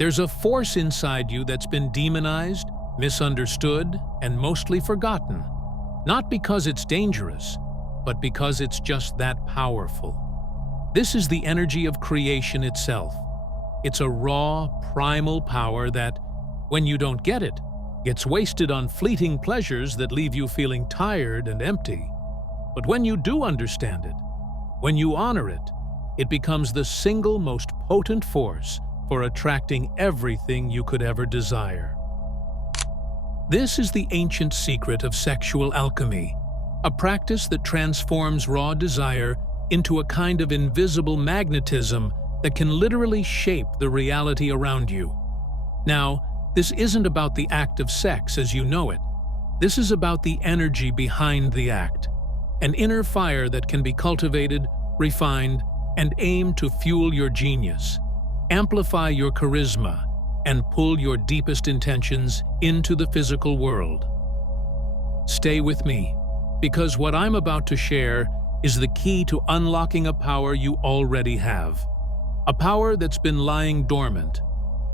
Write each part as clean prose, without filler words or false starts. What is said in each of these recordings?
There's a force inside you that's been demonized, misunderstood, and mostly forgotten. Not because it's dangerous, but because it's just that powerful. This is the energy of creation itself. It's a raw, primal power that, when you don't get it, gets wasted on fleeting pleasures that leave you feeling tired and empty. But when you do understand it, when you honor it, it becomes the single most potent force for attracting everything you could ever desire. This is the ancient secret of sexual alchemy, a practice that transforms raw desire into a kind of invisible magnetism that can literally shape the reality around you. Now, this isn't about the act of sex as you know it. This is about the energy behind the act, an inner fire that can be cultivated, refined, and aimed to fuel your genius, amplify your charisma, and pull your deepest intentions into the physical world. Stay with me, because what I'm about to share is the key to unlocking a power you already have. A power that's been lying dormant,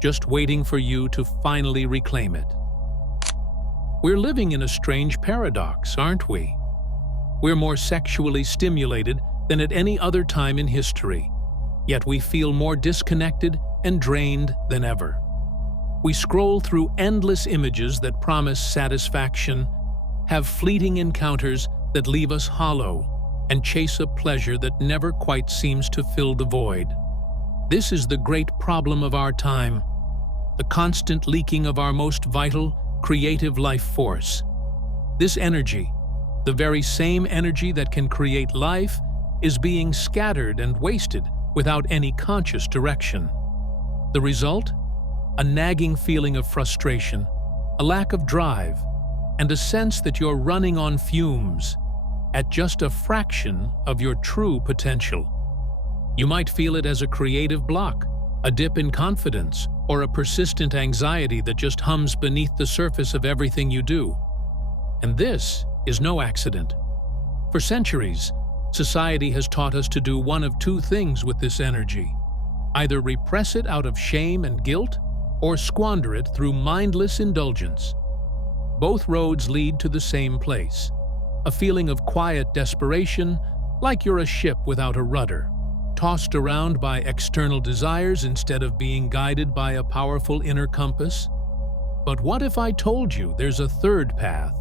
just waiting for you to finally reclaim it. We're living in a strange paradox, aren't we? We're more sexually stimulated than at any other time in history, yet we feel more disconnected and drained than ever. We scroll through endless images that promise satisfaction, have fleeting encounters that leave us hollow, and chase a pleasure that never quite seems to fill the void. This is the great problem of our time, the constant leaking of our most vital, creative life force. This energy, the very same energy that can create life, is being scattered and wasted without any conscious direction. The result? A nagging feeling of frustration, a lack of drive, and a sense that you're running on fumes at just a fraction of your true potential. You might feel it as a creative block, a dip in confidence, or a persistent anxiety that just hums beneath the surface of everything you do. And this is no accident. For centuries, society has taught us to do one of two things with this energy: either repress it out of shame and guilt, or squander it through mindless indulgence. Both roads lead to the same place, a feeling of quiet desperation, like you're a ship without a rudder, tossed around by external desires instead of being guided by a powerful inner compass. But what if I told you there's a third path?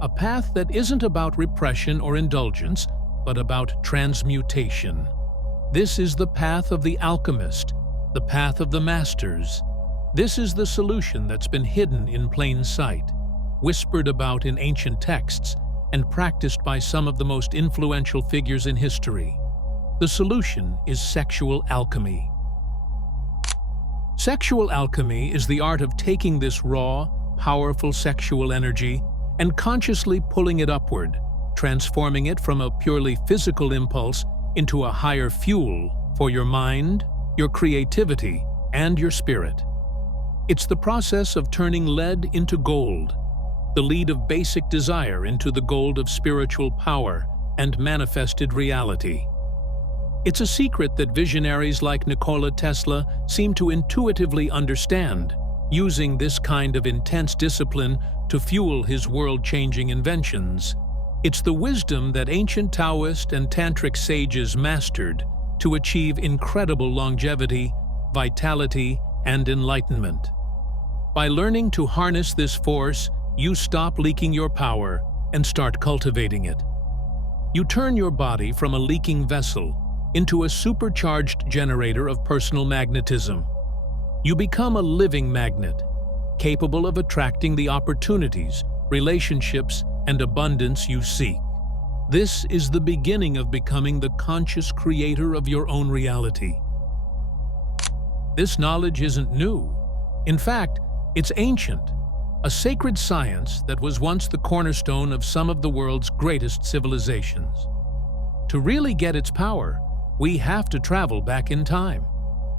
A path that isn't about repression or indulgence, but about transmutation. This is the path of the alchemist, the path of the masters. This is the solution that's been hidden in plain sight, whispered about in ancient texts, and practiced by some of the most influential figures in history. The solution is sexual alchemy. Sexual alchemy is the art of taking this raw, powerful sexual energy and consciously pulling it upward, transforming it from a purely physical impulse into a higher fuel for your mind, your creativity, and your spirit. It's the process of turning lead into gold, the lead of basic desire into the gold of spiritual power and manifested reality. It's a secret that visionaries like Nikola Tesla seem to intuitively understand, using this kind of intense discipline to fuel his world-changing inventions. It's the wisdom that ancient Taoist and Tantric sages mastered to achieve incredible longevity, vitality, and enlightenment. By learning to harness this force, you stop leaking your power and start cultivating it. You turn your body from a leaking vessel into a supercharged generator of personal magnetism. You become a living magnet, capable of attracting the opportunities, relationships, and abundance you seek. This is the beginning of becoming the conscious creator of your own reality. This knowledge isn't new. In fact, it's ancient, a sacred science that was once the cornerstone of some of the world's greatest civilizations. To really get its power, we have to travel back in time,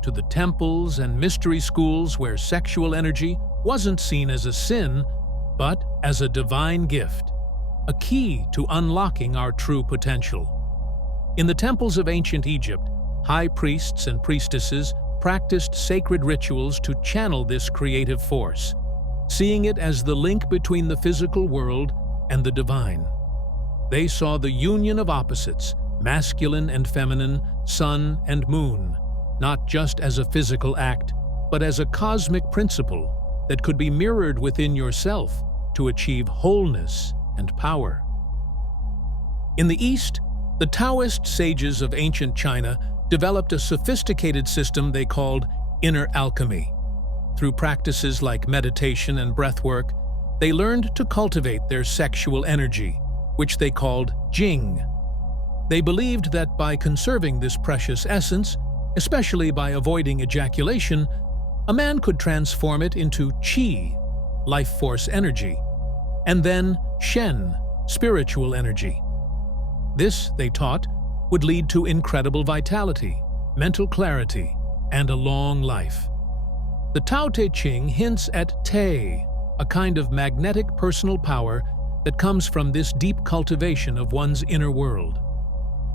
to the temples and mystery schools where sexual energy wasn't seen as a sin, but as a divine gift, a key to unlocking our true potential. In the temples of ancient Egypt, high priests and priestesses practiced sacred rituals to channel this creative force, seeing it as the link between the physical world and the divine. They saw the union of opposites, masculine and feminine, sun and moon, not just as a physical act, but as a cosmic principle that could be mirrored within yourself to achieve wholeness and power. In the East, the Taoist sages of ancient China developed a sophisticated system they called inner alchemy. Through practices like meditation and breathwork, they learned to cultivate their sexual energy, which they called Jing. They believed that by conserving this precious essence, especially by avoiding ejaculation, a man could transform it into qi, life force energy, and then shen, spiritual energy. This, they taught, would lead to incredible vitality, mental clarity, and a long life. The Tao Te Ching hints at Te, a kind of magnetic personal power that comes from this deep cultivation of one's inner world.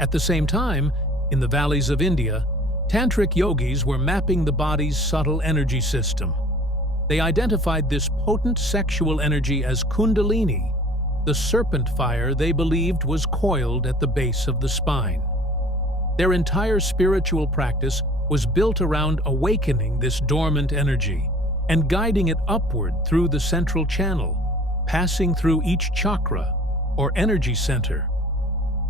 At the same time, in the valleys of India, Tantric yogis were mapping the body's subtle energy system. They identified this potent sexual energy as Kundalini, the serpent fire they believed was coiled at the base of the spine. Their entire spiritual practice was built around awakening this dormant energy and guiding it upward through the central channel, passing through each chakra, or energy center.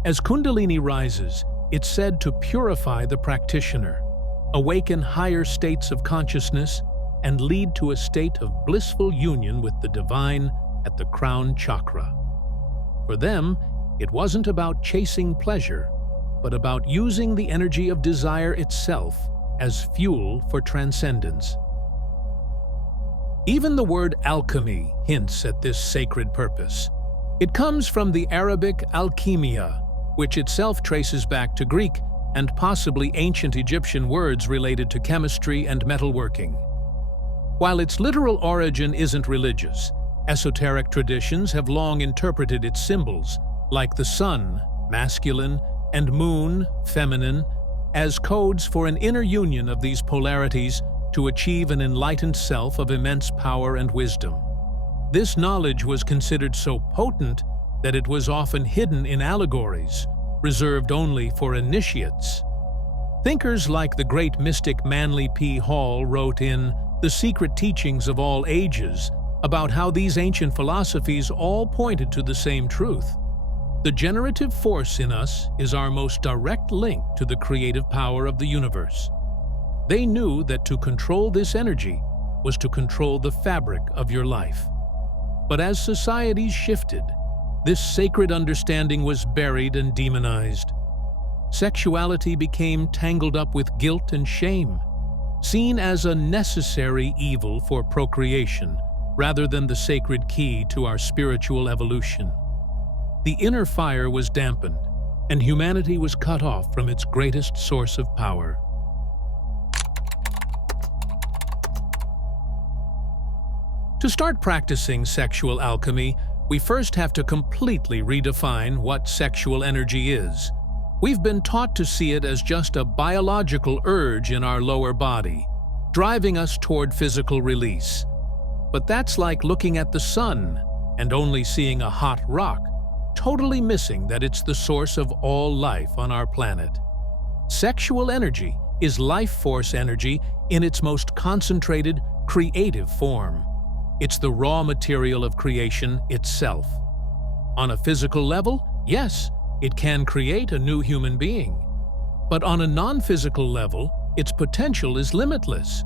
As Kundalini rises, it's said to purify the practitioner, awaken higher states of consciousness, and lead to a state of blissful union with the divine at the crown chakra. For them, it wasn't about chasing pleasure, but about using the energy of desire itself as fuel for transcendence. Even the word alchemy hints at this sacred purpose. It comes from the Arabic alchemia, which itself traces back to Greek and possibly ancient Egyptian words related to chemistry and metalworking. While its literal origin isn't religious, esoteric traditions have long interpreted its symbols, like the sun, masculine, and moon, feminine, as codes for an inner union of these polarities to achieve an enlightened self of immense power and wisdom. This knowledge was considered so potent that it was often hidden in allegories, reserved only for initiates. Thinkers like the great mystic Manly P. Hall wrote in The Secret Teachings of All Ages about how these ancient philosophies all pointed to the same truth. The generative force in us is our most direct link to the creative power of the universe. They knew that to control this energy was to control the fabric of your life. But as societies shifted, this sacred understanding was buried and demonized. Sexuality became tangled up with guilt and shame, seen as a necessary evil for procreation rather than the sacred key to our spiritual evolution. The inner fire was dampened, and humanity was cut off from its greatest source of power. To start practicing sexual alchemy, we first have to completely redefine what sexual energy is. We've been taught to see it as just a biological urge in our lower body, driving us toward physical release. But that's like looking at the sun and only seeing a hot rock, totally missing that it's the source of all life on our planet. Sexual energy is life force energy in its most concentrated, creative form. It's the raw material of creation itself. On a physical level, yes, it can create a new human being. But on a non-physical level, its potential is limitless.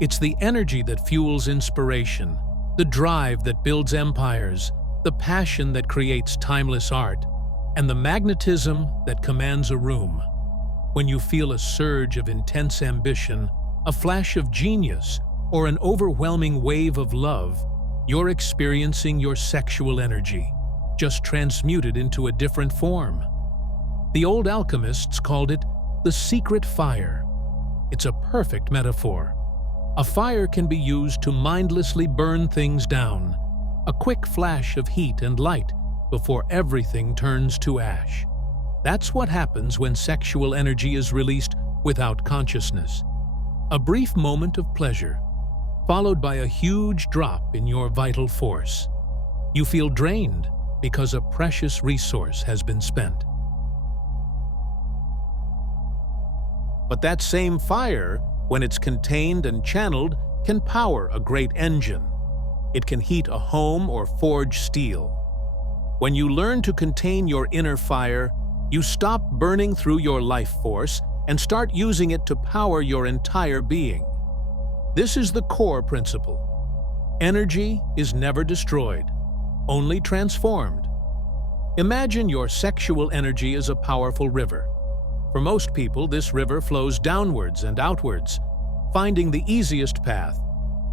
It's the energy that fuels inspiration, the drive that builds empires, the passion that creates timeless art, and the magnetism that commands a room. When you feel a surge of intense ambition, a flash of genius, or an overwhelming wave of love, you're experiencing your sexual energy, just transmuted into a different form. The old alchemists called it the secret fire. It's a perfect metaphor. A fire can be used to mindlessly burn things down, a quick flash of heat and light before everything turns to ash. That's what happens when sexual energy is released without consciousness. A brief moment of pleasure, followed by a huge drop in your vital force. You feel drained because a precious resource has been spent. But that same fire, when it's contained and channeled, can power a great engine. It can heat a home or forge steel. When you learn to contain your inner fire, you stop burning through your life force and start using it to power your entire being. This is the core principle. Energy is never destroyed, only transformed. Imagine your sexual energy as a powerful river. For most people, this river flows downwards and outwards, finding the easiest path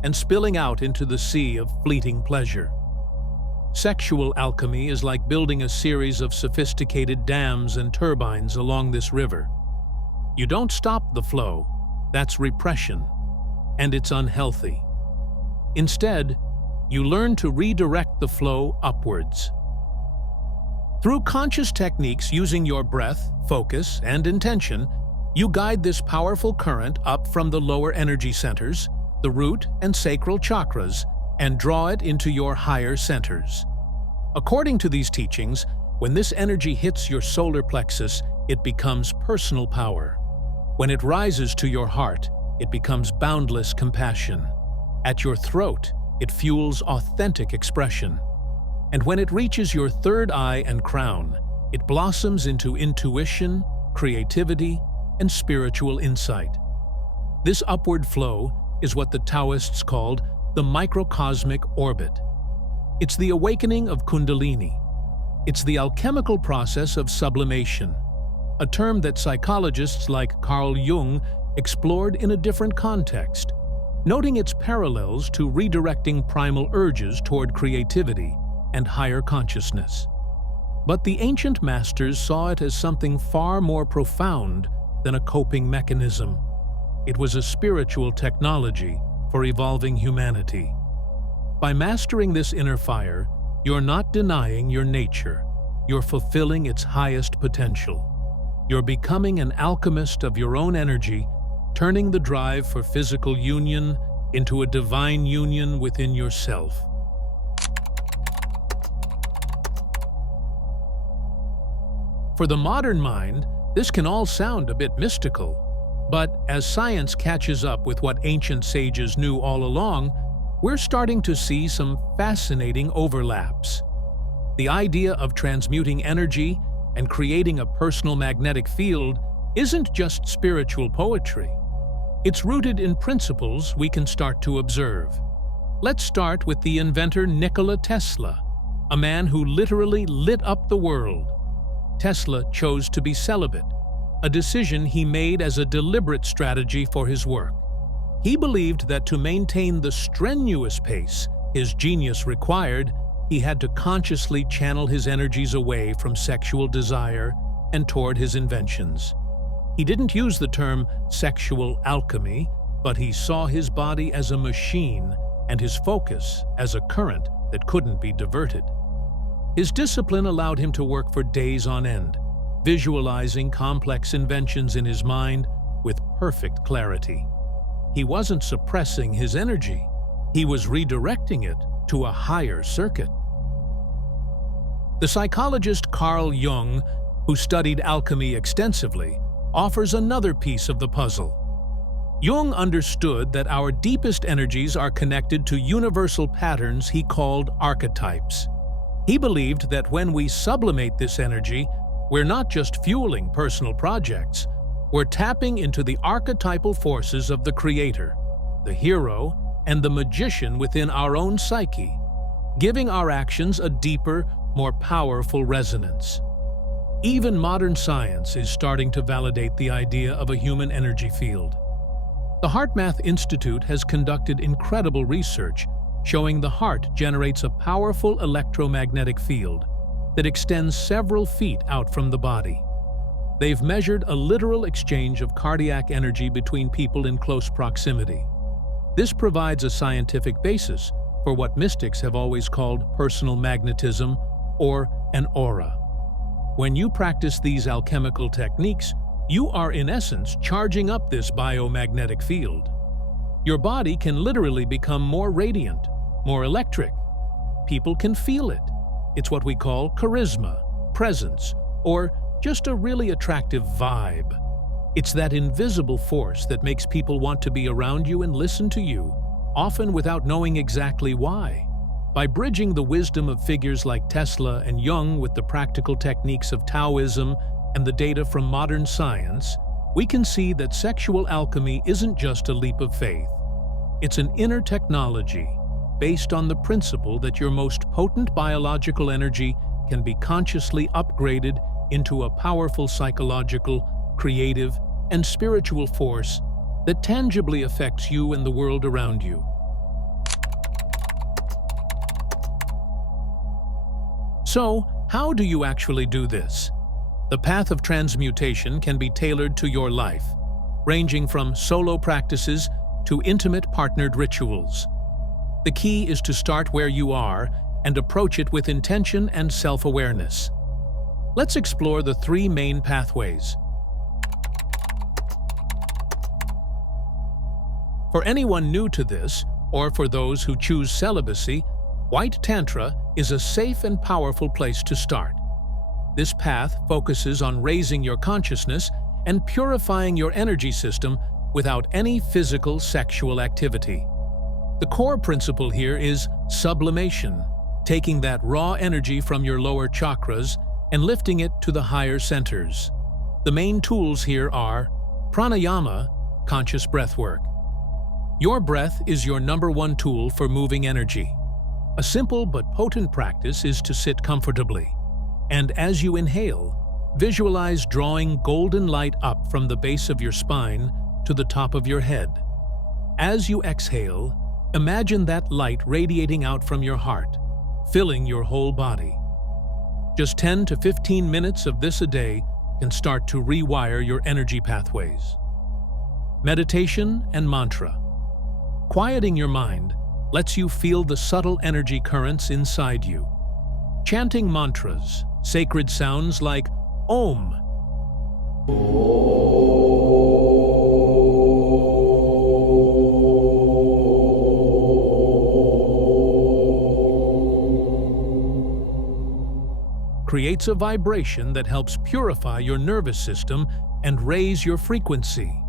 and spilling out into the sea of fleeting pleasure. Sexual alchemy is like building a series of sophisticated dams and turbines along this river. You don't stop the flow, that's repression, and it's unhealthy. Instead, you learn to redirect the flow upwards. Through conscious techniques using your breath, focus, and intention, you guide this powerful current up from the lower energy centers, the root and sacral chakras, and draw it into your higher centers. According to these teachings, when this energy hits your solar plexus, it becomes personal power. When it rises to your heart, it becomes boundless compassion. At your throat, it fuels authentic expression. And when it reaches your third eye and crown, it blossoms into intuition, creativity, and spiritual insight. This upward flow is what the Taoists called the microcosmic orbit. It's the awakening of Kundalini. It's the alchemical process of sublimation, a term that psychologists like Carl Jung explored in a different context, noting its parallels to redirecting primal urges toward creativity and higher consciousness. But the ancient masters saw it as something far more profound than a coping mechanism. It was a spiritual technology for evolving humanity. By mastering this inner fire, you're not denying your nature, you're fulfilling its highest potential. You're becoming an alchemist of your own energy, turning the drive for physical union into a divine union within yourself. For the modern mind, this can all sound a bit mystical, but as science catches up with what ancient sages knew all along, we're starting to see some fascinating overlaps. The idea of transmuting energy and creating a personal magnetic field isn't just spiritual poetry. It's rooted in principles we can start to observe. Let's start with the inventor Nikola Tesla, a man who literally lit up the world. Tesla chose to be celibate, a decision he made as a deliberate strategy for his work. He believed that to maintain the strenuous pace his genius required, he had to consciously channel his energies away from sexual desire and toward his inventions. He didn't use the term sexual alchemy, but he saw his body as a machine and his focus as a current that couldn't be diverted. His discipline allowed him to work for days on end, visualizing complex inventions in his mind with perfect clarity. He wasn't suppressing his energy, he was redirecting it to a higher circuit. The psychologist Carl Jung, who studied alchemy extensively, offers another piece of the puzzle. Jung understood that our deepest energies are connected to universal patterns he called archetypes. He believed that when we sublimate this energy, we're not just fueling personal projects, we're tapping into the archetypal forces of the creator, the hero, and the magician within our own psyche, giving our actions a deeper, more powerful resonance. Even modern science is starting to validate the idea of a human energy field. The HeartMath Institute has conducted incredible research showing the heart generates a powerful electromagnetic field that extends several feet out from the body. They've measured a literal exchange of cardiac energy between people in close proximity. This provides a scientific basis for what mystics have always called personal magnetism or an aura. When you practice these alchemical techniques, You are in essence charging up this biomagnetic field. Your body can literally become more radiant, more electric. People can feel it. It's what we call charisma, presence, or just a really attractive vibe. It's that invisible force that makes people want to be around you and listen to you, often without knowing exactly why. By bridging the wisdom of figures like Tesla and Jung with the practical techniques of Taoism and the data from modern science, we can see that sexual alchemy isn't just a leap of faith. It's an inner technology based on the principle that your most potent biological energy can be consciously upgraded into a powerful psychological, creative, and spiritual force that tangibly affects you and the world around you. So, how do you actually do this? The path of transmutation can be tailored to your life, ranging from solo practices to intimate partnered rituals. The key is to start where you are and approach it with intention and self-awareness. Let's explore the three main pathways. For anyone new to this, or for those who choose celibacy, White Tantra is a safe and powerful place to start. This path focuses on raising your consciousness and purifying your energy system without any physical sexual activity. The core principle here is sublimation, taking that raw energy from your lower chakras and lifting it to the higher centers. The main tools here are pranayama, conscious breath work. Your breath is your #1 tool for moving energy. A simple but potent practice is to sit comfortably, and as you inhale, visualize drawing golden light up from the base of your spine to the top of your head. As you exhale, imagine that light radiating out from your heart, filling your whole body. Just 10 to 15 minutes of this a day can start to rewire your energy pathways. Meditation and mantra. Quieting your mind lets you feel the subtle energy currents inside you. Chanting mantras, sacred sounds like Om, creates a vibration that helps purify your nervous system and raise your frequency.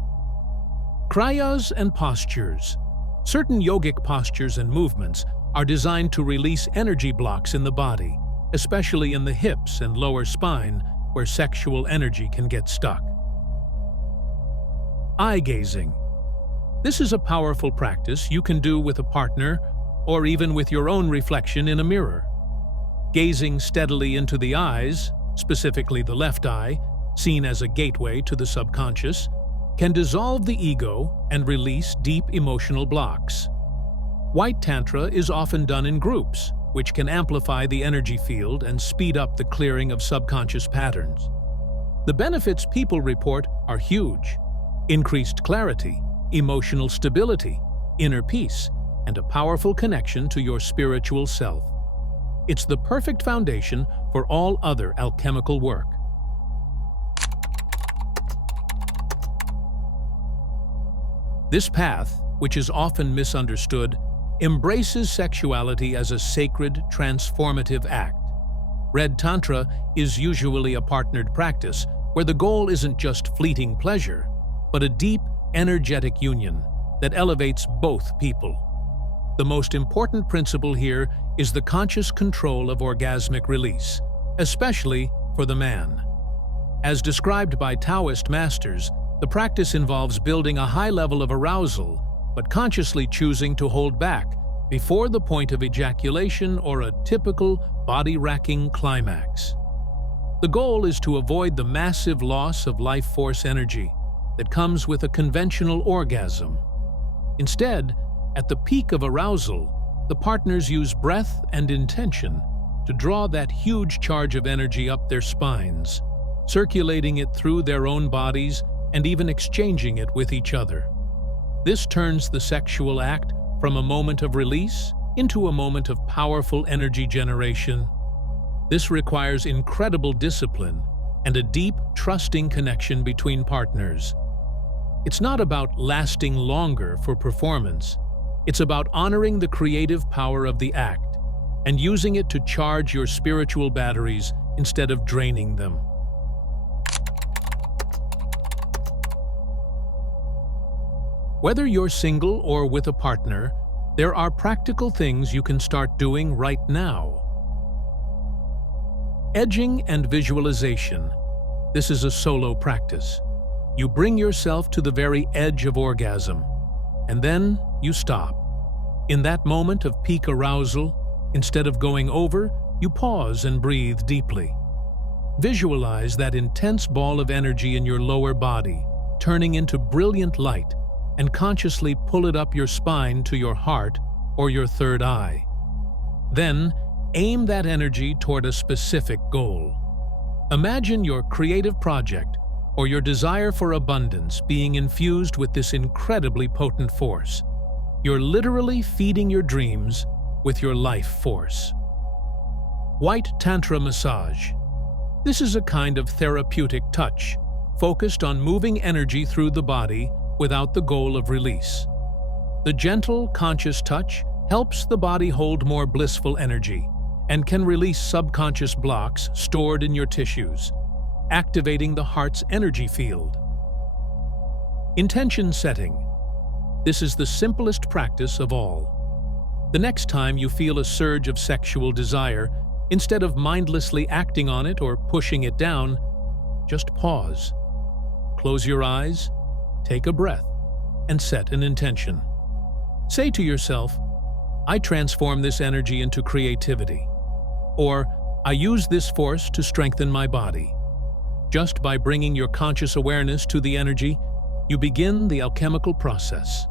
Kriyas and postures. Certain yogic postures and movements are designed to release energy blocks in the body, especially in the hips and lower spine, where sexual energy can get stuck. Eye gazing. This is a powerful practice you can do with a partner or even with your own reflection in a mirror. Gazing steadily into the eyes, specifically the left eye, seen as a gateway to the subconscious, can dissolve the ego and release deep emotional blocks. White Tantra is often done in groups, which can amplify the energy field and speed up the clearing of subconscious patterns. The benefits people report are huge: increased clarity, emotional stability, inner peace, and a powerful connection to your spiritual self. It's the perfect foundation for all other alchemical work. This path, which is often misunderstood, embraces sexuality as a sacred, transformative act. Red Tantra is usually a partnered practice where the goal isn't just fleeting pleasure, but a deep, energetic union that elevates both people. The most important principle here is the conscious control of orgasmic release, especially for the man. As described by Taoist masters, the practice involves building a high level of arousal, but consciously choosing to hold back before the point of ejaculation or a typical body-racking climax. The goal is to avoid the massive loss of life force energy that comes with a conventional orgasm. Instead, at the peak of arousal, the partners use breath and intention to draw that huge charge of energy up their spines, circulating it through their own bodies and even exchanging it with each other. This turns the sexual act from a moment of release into a moment of powerful energy generation. This requires incredible discipline and a deep, trusting connection between partners. It's not about lasting longer for performance. It's about honoring the creative power of the act and using it to charge your spiritual batteries instead of draining them. Whether you're single or with a partner, there are practical things you can start doing right now. Edging and visualization. This is a solo practice. You bring yourself to the very edge of orgasm, and then you stop. In that moment of peak arousal, instead of going over, you pause and breathe deeply. Visualize that intense ball of energy in your lower body, turning into brilliant light, and consciously pull it up your spine to your heart or your third eye. Then, aim that energy toward a specific goal. Imagine your creative project or your desire for abundance being infused with this incredibly potent force. You're literally feeding your dreams with your life force. White Tantra massage. This is a kind of therapeutic touch, focused on moving energy through the body without the goal of release. The gentle, conscious touch helps the body hold more blissful energy and can release subconscious blocks stored in your tissues, activating the heart's energy field. Intention setting. This is the simplest practice of all. The next time you feel a surge of sexual desire, instead of mindlessly acting on it or pushing it down, just pause. Close your eyes, take a breath, and set an intention. Say to yourself, I transform this energy into creativity, or I use this force to strengthen my body. Just by bringing your conscious awareness to the energy, you begin the alchemical process.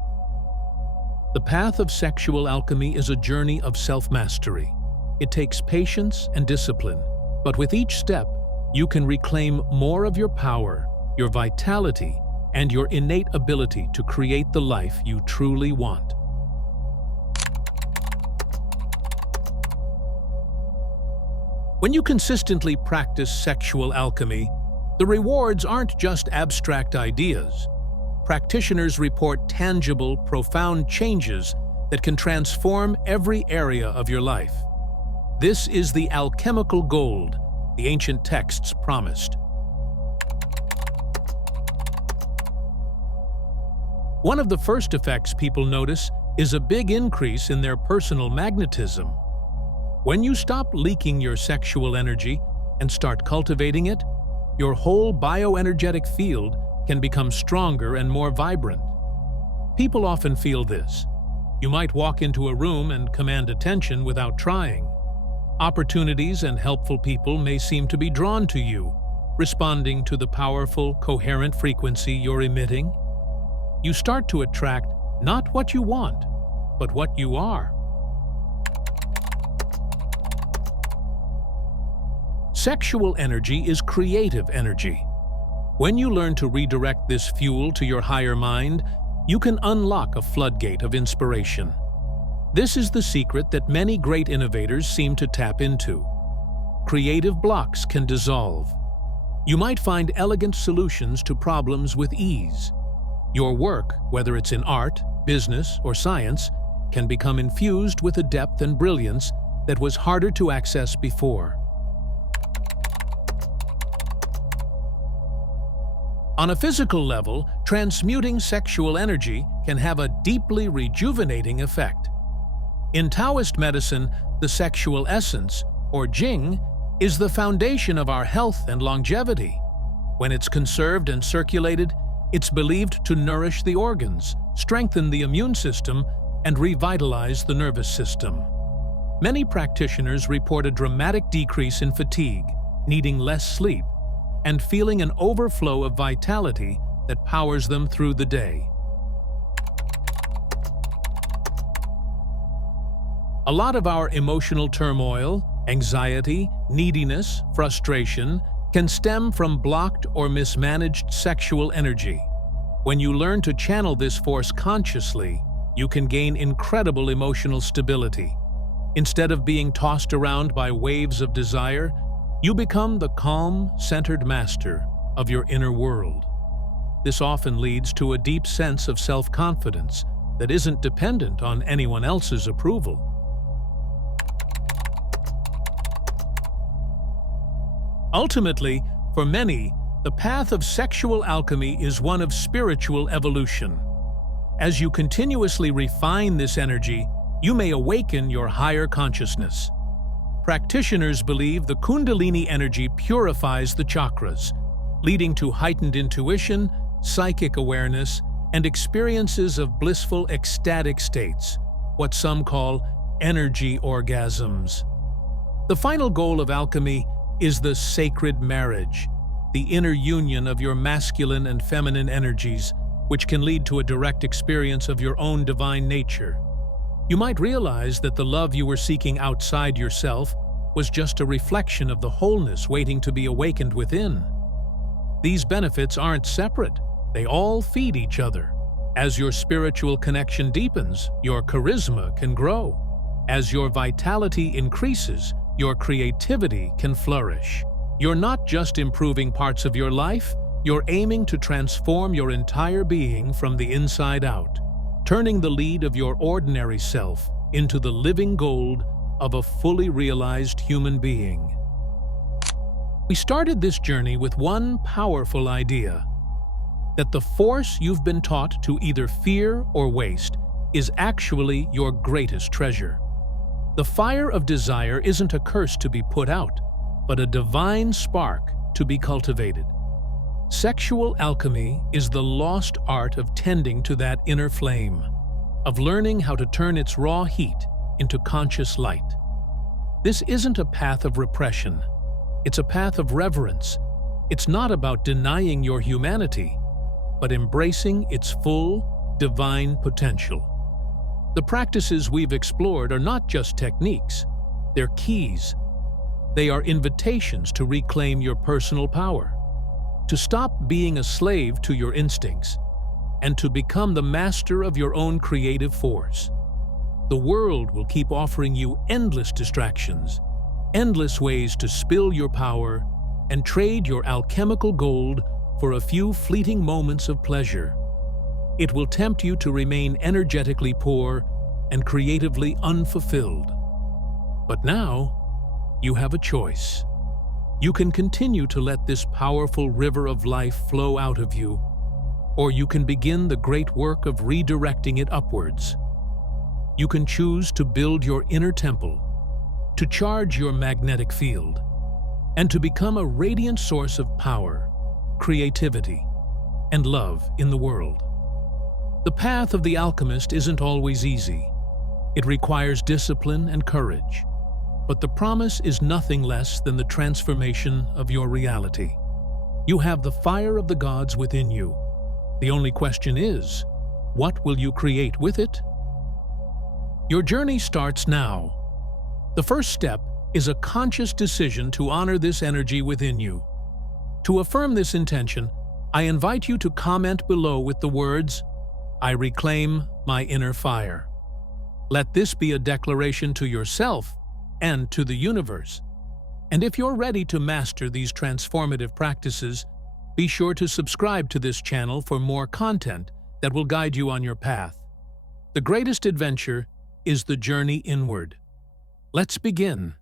The path of sexual alchemy is a journey of self-mastery. It takes patience and discipline, but with each step, you can reclaim more of your power, your vitality, and your innate ability to create the life you truly want. When you consistently practice sexual alchemy, the rewards aren't just abstract ideas. Practitioners report tangible, profound changes that can transform every area of your life. This is the alchemical gold the ancient texts promised. One of the first effects people notice is a big increase in their personal magnetism. When you stop leaking your sexual energy and start cultivating it, your whole bioenergetic field can become stronger and more vibrant. People often feel this. You might walk into a room and command attention without trying. Opportunities and helpful people may seem to be drawn to you, responding to the powerful, coherent frequency you're emitting. You start to attract not what you want, but what you are. Sexual energy is creative energy. When you learn to redirect this fuel to your higher mind, you can unlock a floodgate of inspiration. This is the secret that many great innovators seem to tap into. Creative blocks can dissolve. You might find elegant solutions to problems with ease. Your work, whether it's in art, business, or science, can become infused with a depth and brilliance that was harder to access before. On a physical level, transmuting sexual energy can have a deeply rejuvenating effect. In Taoist medicine, the sexual essence, or Jung, is the foundation of our health and longevity. When it's conserved and circulated, it's believed to nourish the organs, strengthen the immune system, and revitalize the nervous system. Many practitioners report a dramatic decrease in fatigue, needing less sleep, and feeling an overflow of vitality that powers them through the day. A lot of our emotional turmoil, anxiety, neediness, frustration can stem from blocked or mismanaged sexual energy. When you learn to channel this force consciously, you can gain incredible emotional stability. Instead of being tossed around by waves of desire, You become the calm, centered master of your inner world. This often leads to a deep sense of self-confidence that isn't dependent on anyone else's approval. Ultimately, for many, the path of sexual alchemy is one of spiritual evolution. As you continuously refine this energy, you may awaken your higher consciousness. Practitioners believe the Kundalini energy purifies the chakras, leading to heightened intuition, psychic awareness, and experiences of blissful ecstatic states, what some call energy orgasms. The final goal of alchemy is the sacred marriage, the inner union of your masculine and feminine energies, which can lead to a direct experience of your own divine nature. You might realize that the love you were seeking outside yourself was just a reflection of the wholeness waiting to be awakened within. These benefits aren't separate, they all feed each other. As your spiritual connection deepens, your charisma can grow. As your vitality increases, your creativity can flourish. You're not just improving parts of your life, you're aiming to transform your entire being from the inside out, turning the lead of your ordinary self into the living gold of a fully realized human being. We started this journey with one powerful idea: that the force you've been taught to either fear or waste is actually your greatest treasure. The fire of desire isn't a curse to be put out, but a divine spark to be cultivated. Sexual alchemy is the lost art of tending to that inner flame, of learning how to turn its raw heat into conscious light. This isn't a path of repression. It's a path of reverence. It's not about denying your humanity, but embracing its full, divine potential. The practices we've explored are not just techniques, they're keys. They are invitations to reclaim your personal power, to stop being a slave to your instincts, and to become the master of your own creative force. The world will keep offering you endless distractions, endless ways to spill your power and trade your alchemical gold for a few fleeting moments of pleasure. It will tempt you to remain energetically poor and creatively unfulfilled. But now, you have a choice. You can continue to let this powerful river of life flow out of you, or you can begin the great work of redirecting it upwards. You can choose to build your inner temple, to charge your magnetic field, and to become a radiant source of power, creativity, and love in the world. The path of the alchemist isn't always easy. It requires discipline and courage, but the promise is nothing less than the transformation of your reality. You have the fire of the gods within you. The only question is, what will you create with it? Your journey starts now. The first step is a conscious decision to honor this energy within you. To affirm this intention, I invite you to comment below with the words, "I reclaim my inner fire." Let this be a declaration to yourself and to the universe. And if you're ready to master these transformative practices, be sure to subscribe to this channel for more content that will guide you on your path. The greatest adventure is the journey inward. Let's begin.